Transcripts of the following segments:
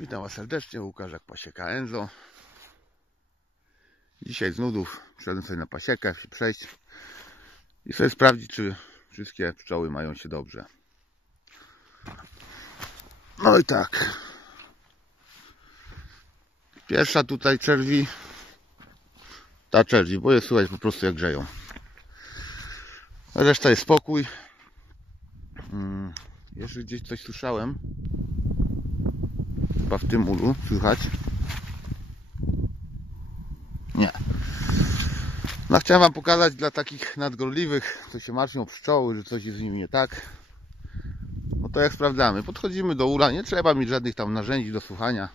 Witam Was serdecznie, Łukaszek Pasieka Enzo. Dzisiaj z nudów przyszedłem sobie na pasiekę przejść i sobie sprawdzić, czy wszystkie pszczoły mają się dobrze. No i tak. Pierwsza tutaj czerwi. Ta czerwi, bo jest słuchać po prostu jak grzeją. Reszta jest spokój. Hmm. Jeszcze gdzieś coś słyszałem. Chyba w tym ulu słychać. Nie. No chciałem Wam pokazać dla takich nadgorliwych, co się o pszczoły, że coś jest z nimi nie tak. No to jak sprawdzamy. Podchodzimy do ula, nie trzeba mieć żadnych tam narzędzi do słuchania.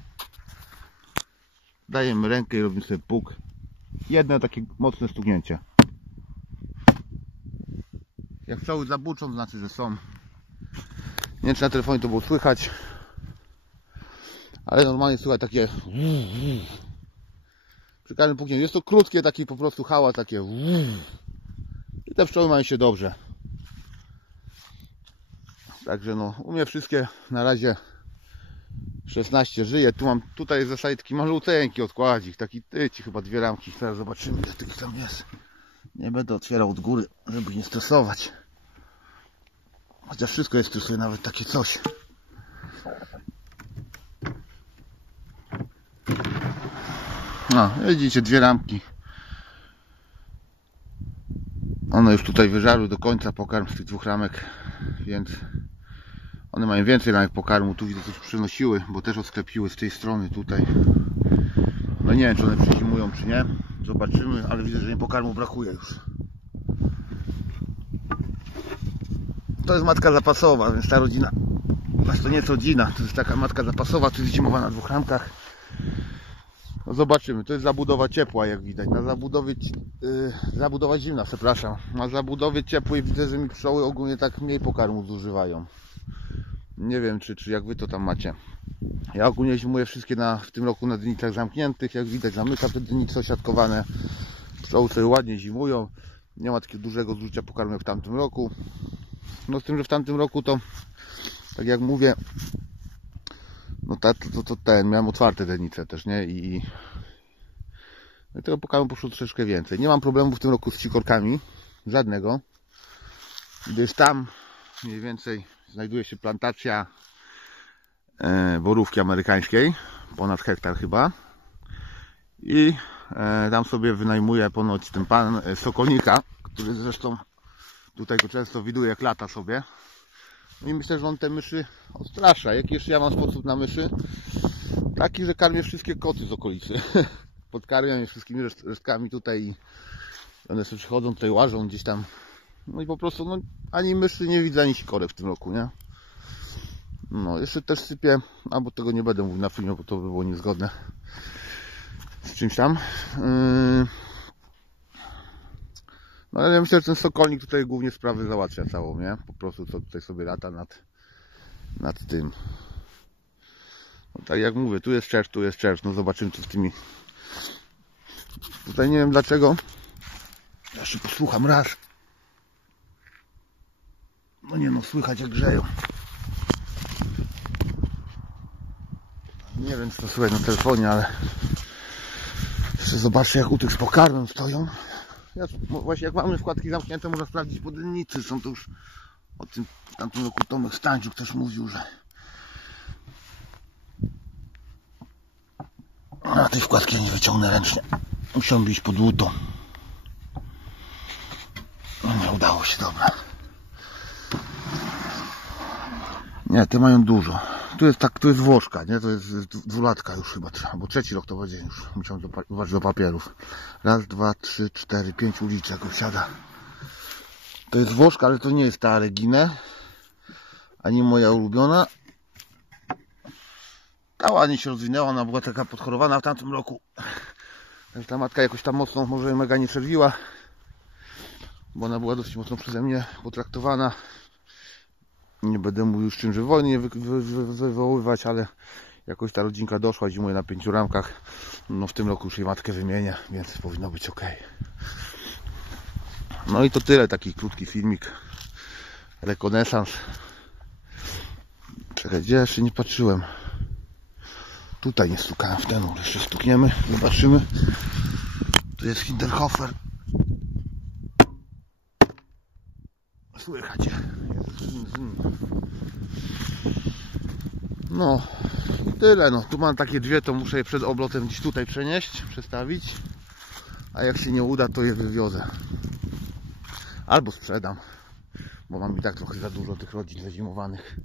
Dajemy rękę i robimy sobie puk. Jedno takie mocne stuknięcie. Jak pszczoły zabuczą, znaczy, że są. Nie wiem, czy na telefonie to było słychać. Ale normalnie słychać takie przy każdym puknięciu. Jest to krótkie, taki po prostu hała, takie i te pszczoły mają się dobrze. Także no, u mnie wszystkie na razie 16 żyje. Tu mam, tutaj jest zasadzie taki maluteńki odkładzik, taki tyci, chyba dwie ramki. Teraz zobaczymy, ile tych tam jest. Nie będę otwierał od góry, żeby nie stresować. Chociaż wszystko jest stresuje, nawet takie coś. No, widzicie, dwie ramki. One już tutaj wyżarły do końca pokarm z tych dwóch ramek, więc one mają więcej ramek pokarmu. Tu widzę, coś przynosiły, bo też odsklepiły z tej strony tutaj. No nie wiem, czy one przyzimują, czy nie. Zobaczymy, ale widzę, że im pokarmu brakuje już. To jest matka zapasowa, więc ta rodzina, to nie jest rodzina, to jest taka matka zapasowa, tu jest zimowa na dwóch ramkach. Zobaczymy, to jest zabudowa ciepła jak widać. Na zabudowie, yy, zabudowa zimna, przepraszam. Na zabudowie ciepłej widzę, że mi pszczoły ogólnie tak mniej pokarmu zużywają. Nie wiem, czy, czy jak wy to tam macie. Ja ogólnie zimuję wszystkie na, w tym roku na dynicach zamkniętych. Jak widać, zamykam te dynice osiadkowane. Pszczoły sobie ładnie zimują. Nie ma takiego dużego zużycia pokarmu jak w tamtym roku. No z tym, że w tamtym roku to, tak jak mówię, to, to, to ten, miałem otwarte denice też, nie? I, no i tego pokarmu poszło troszeczkę więcej. Nie mam problemu w tym roku z cikorkami, żadnego, gdyż tam mniej więcej znajduje się plantacja e, borówki amerykańskiej, ponad hektar chyba i e, tam sobie wynajmuje ponoć ten pan e, Sokolnika, który zresztą tutaj go często widuję jak lata sobie no i myślę, że on te myszy odstrasza. Jaki jeszcze ja mam sposób na myszy? Taki, że karmię wszystkie koty z okolicy. Podkarmiam je wszystkimi resztkami tutaj i one sobie przychodzą, tutaj łażą gdzieś tam. No i po prostu no, ani myszy nie widzę, ani sikorek w tym roku, nie? No, jeszcze też sypię, albo tego nie będę mówił na filmie, bo to by było niezgodne z czymś tam. Yy... No ale ja myślę, że ten sokolnik tutaj głównie sprawy załatwia całą, nie? Po prostu co tutaj sobie lata nad, nad tym. No tak jak mówię, tu jest czerw, tu jest czerw. No zobaczymy co z tymi. Tutaj nie wiem dlaczego. Jeszcze posłucham raz. No nie no, słychać jak grzeją. Nie wiem co to słychać na telefonie, ale jeszcze zobaczę jak u tych z pokarmem stoją. Ja, właśnie jak mamy wkładki zamknięte, można sprawdzić po. Są to już o tym w tamtym roku Tomek Stańczuk też mówił, że a tej wkładki nie wyciągnę ręcznie. Musiałem iść pod łutą. Nie udało się, dobra. Nie, te mają dużo. Tu jest tak, tu jest Włoszka, nie? To jest dwulatka już chyba, albo trzeci rok to będzie już. Musiałem uważać do papierów. Raz, dwa, trzy, cztery, pięć uliczek obsiada. To jest Włoszka, ale to nie jest ta Reginę. Ani moja ulubiona. Ta ładnie się rozwinęła, ona była taka podchorowana w tamtym roku. Także ta matka jakoś tam mocno, może mega nie przerwiła. Bo ona była dosyć mocno przeze mnie potraktowana nie będę mówił z czym, że wojny wy, wy, wy, wywoływać, ale jakoś ta rodzinka doszła, zimuje na pięciu ramkach. No w tym roku już jej matkę wymienię, więc powinno być ok. No i to tyle, taki krótki filmik. Rekonesans. Czekaj, gdzie jeszcze nie patrzyłem. Tutaj nie stukałem w ten, jeszcze stukniemy, zobaczymy. Tu jest Hinterhofer. Słychać. No, tyle no. Tu mam takie dwie, to muszę je przed oblotem gdzieś tutaj przenieść, przestawić. A jak się nie uda, to je wywiozę. Albo sprzedam. Bo mam i tak trochę za dużo tych rodzin zazimowanych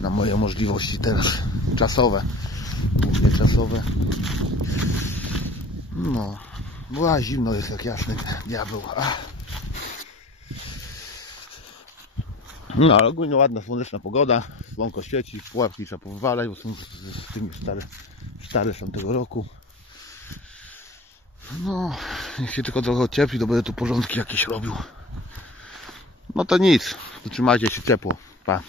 na moje możliwości teraz czasowe. Głównie czasowe. No. Była zimno jest jak jasny diabeł. Ach. No ale ogólnie ładna słoneczna pogoda, słonko świeci, pułapki trzeba powywalać, bo są z, z, tymi stare, stare z tamtego roku. No, niech się tylko trochę ociepli, to będę tu porządki jakieś robił. No to nic, trzymajcie się ciepło, pa.